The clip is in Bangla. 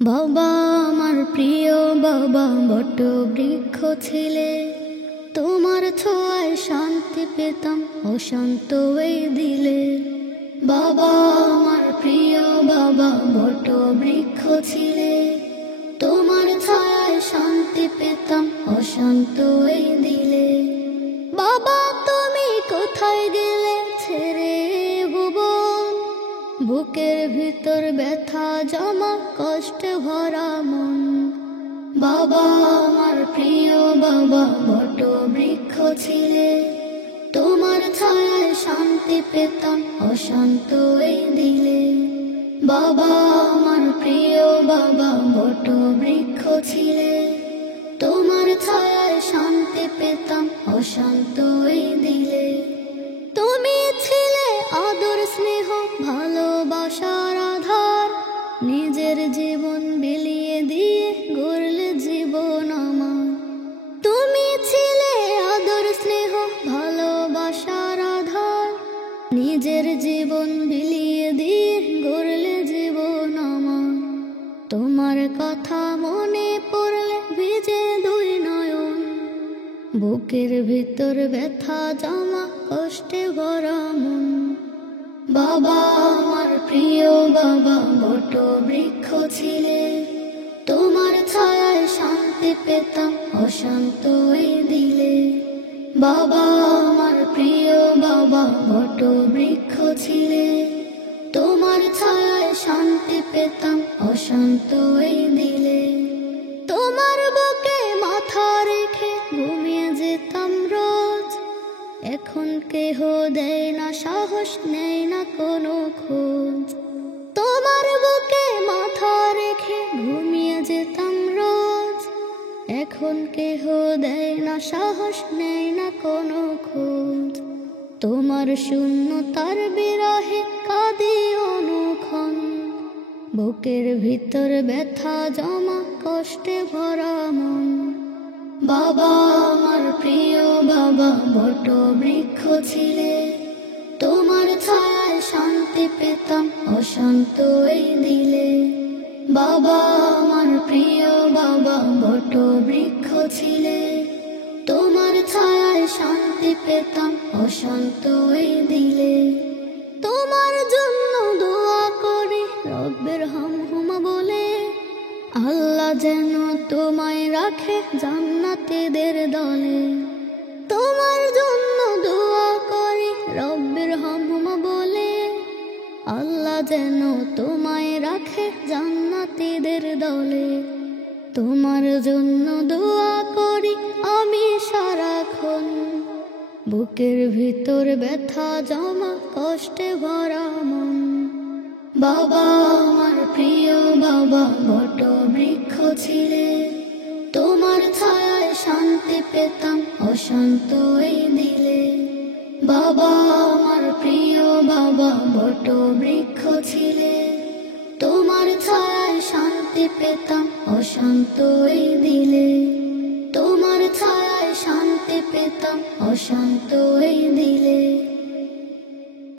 বাবা আমার প্রিয় বাবা বট বৃক্ষ ছিলে, তোমার ছোঁয়ায় শান্তি পেতাম অশান্ত এই দিলে। বাবা আমার প্রিয় বাবা বট বৃক্ষ ছিলে, তোমার ছায়ায় শান্তি পেতাম অশান্ত এই দিলে। বাবা তুমি কোথায় গেলে ছেড়ে ভুবন, বুকের ভিতর ব্যথা জমা কষ্টে ভরা মন। বাবা আমার প্রিয় বাবা বট বৃক্ষ ছিলে, তোমার ছায়ায় শান্তি পেতাম অশান্ত এই দিলে। বাবা আমার প্রিয় বাবা বট বৃক্ষ ছিলে, তোমার ছায়ায় শান্তি পেতাম অশান্ত এই দিলে। তুমি ছিলে আদর স্নেহ ভালোবাসার আধার, নিজের জীবন বিলিয়ে দিয়ে গড়লে জীবন আমার। তুমি ছিলে আদর স্নেহ ভালোবাসার আধার, নিজের জীবন বিলিয়ে দিয়ে গড়লে জীবন আমার। তোমার কথা মনে পড়লে ভিজে দুই নয়ন, বুকের ভিতর ব্যথা জমা কষ্টে ভরা মন। বাবা আমার প্রিয় বাবা বট বৃক্ষ ছিলে, তোমার ছায়ায় শান্তি পেতাম অশান্ত এই দিলে। বাবা আমার প্রিয় বাবা বট বৃক্ষ ছিলে, তোমার ছায়ায় শান্তি পেতাম অশান্ত এই দিলে। তোমার বুকে মাথা রেখে ঘুমিয়ে যেতাম রোজ, এখন কেহ দেয় না সাহস নেয় না কোনো খোঁজ। তোমার বুকে মাথা রেখে ঘুমিয়ে যেতাম রোজ, এখন কেহ দেয় না সাহস নেয় না কোনো খোঁজ। তোমার শূন্যতার বিরহে কাঁদি অনুক্ষণ, বুকের ভিতর ব্যথা জমা কষ্টে ভরা মন। বাবা আমার প্রিয় বাবা বট বৃক্ষ ছিলে, তোমার ছায়ায় শান্তি পেতাম অশান্ত এই দিলে। বাবা আমার প্রিয় বাবা বট বৃক্ষ ছিলে, তোমার ছায়ায় শান্তি পেতাম অশান্ত এই দিলে। তোমার জন্য দোয়া করি রব্বের হামহুমা বলে, আল্লাহ যেন তোমায় রাখে জান্নাতীদের দলে। তোমার জন্য দোয়া করি রব্বের হামহুমা বলে, আল্লাহ যেন তোমায় রাখে জান্নাতীদের দলে। তোমার জন্য দোয়া করি আমি সারাক্ষণ, বুকের ভিতর ব্যথা জমা কষ্টে ভরা মন। বাবা আমার প্রিয় বাবা বট বৃক্ষ ছিলে, তোমার ছায়ায় শান্তি পেতাম অশান্ত এই দিলে। বাবা আমার প্রিয় বাবা বট বৃক্ষ ছিলে, তোমার ছায়ায় শান্তি পেতাম অশান্ত এই দিলে। তোমার ছায়ায় শান্তি পেতাম অশান্ত এই দিলে।